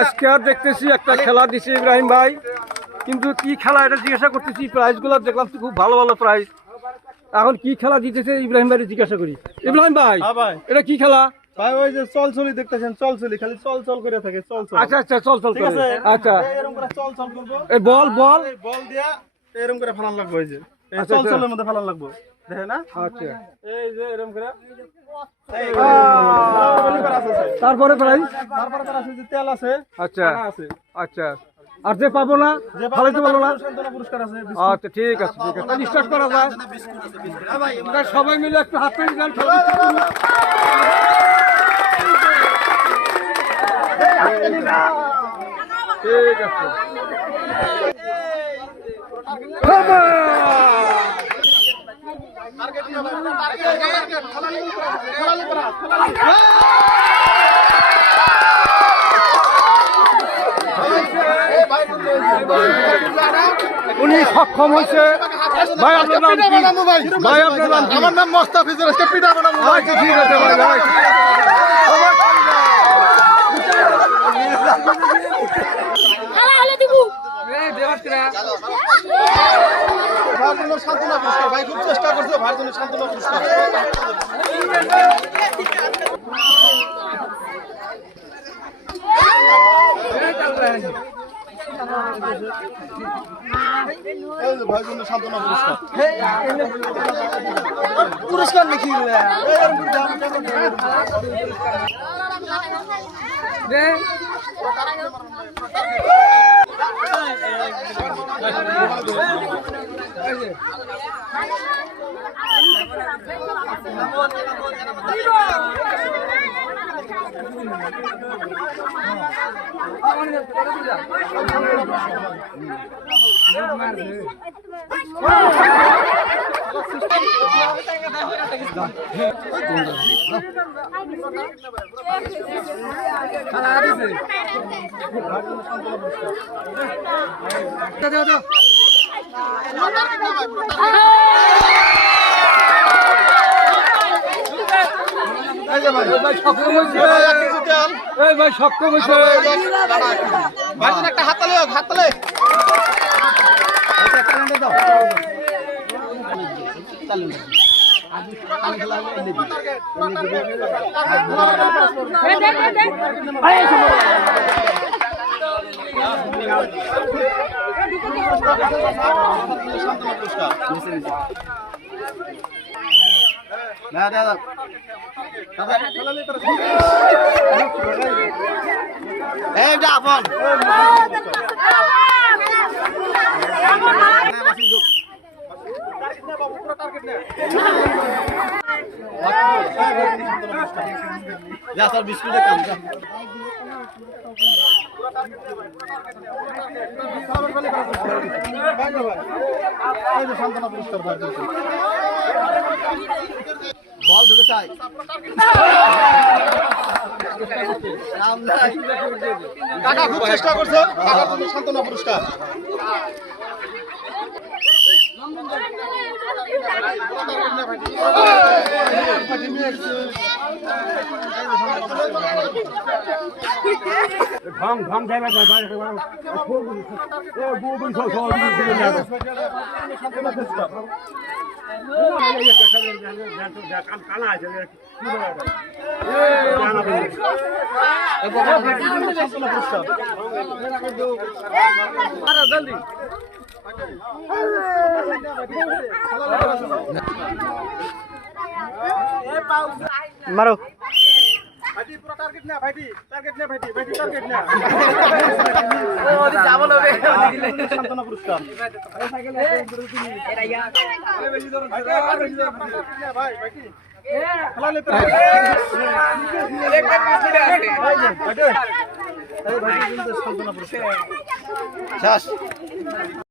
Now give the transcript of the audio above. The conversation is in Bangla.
আজকে আর দেখতেছি একটা খেলা দিছে ইব্রাহিম ভাই, কিন্তু কি খেলা এটা জিজ্ঞাসা করতেছি। প্রাইজগুলো দেখলাম তো খুব ভালো ভালো প্রাইজ। এখন কি খেলা দিতেছে ইব্রাহিম ভাই জিজ্ঞাসা করি। ইব্রাহিম ভাই, এটা কি খেলা ভাই? ওই যে চলচলি দেখতেছেন, চলচলি খালি চল করে থাকে, চল। আচ্ছা আচ্ছা, চল চল করে। আচ্ছা, এরকম করে চল করব। এই বল বল বল দিয়া এরকম করে ফালান লাগবে। ওই যে এই আচ্ছা, চলচলের মধ্যে ফালান লাগবে, দেখেন না? আচ্ছা, এই যে এরকম করে। তারপরে প্রাইজ, তারপরে তার আছে যে তেল আছে, আচ্ছা টাকা আছে। আচ্ছা, আর যে পাবো না ফালাইতে পারবো না। সান্ত্বনা পুরস্কার আছে। আচ্ছা, ঠিক আছে ঠিক আছে, তাহলে স্টার্ট করা যায়। আমরা সবাই মিলে একটু হাত তালি দেন, খেলা start করি। ঠিক আছে। উনি সক্ষম হয়েছে। ভাই আপনার নাম কি? ভাই আপনার নাম কি? আমার নাম মোস্তাফিজুর। আজকে পিঠা বানাবো। আচ্ছা, ঠিক আছে ভাই ভাই। ভাইয়ের জন্য সান্ত্বনা পুরস্কার। ভাই খুব চেষ্টা করছে, ভাইয়ের জন্য সান্ত্বনা পুরস্কার। এই যে ভাইয়ের জন্য সান্ত্বনা পুরস্কার। পুরস্কার নাকি? ভাই সক্ষম হয়েছে। একটা হাত তালে, হাত তালে। বিস্কুটের কাম সান্ত্বনা পুরস্কার। বল ধরে চাই। কাকা খুব চেষ্টা করছে, কাকার জন্য সান্ত্বনা পুরস্কার। ঢং ঢং যাবে না ভাই। ও বুবুল সব সব দিলে না। কানা আছে কি বলে? জলদি মারো। সান্ত্বনা পুরস্কার। সান্ত্বনা পুরস্কার।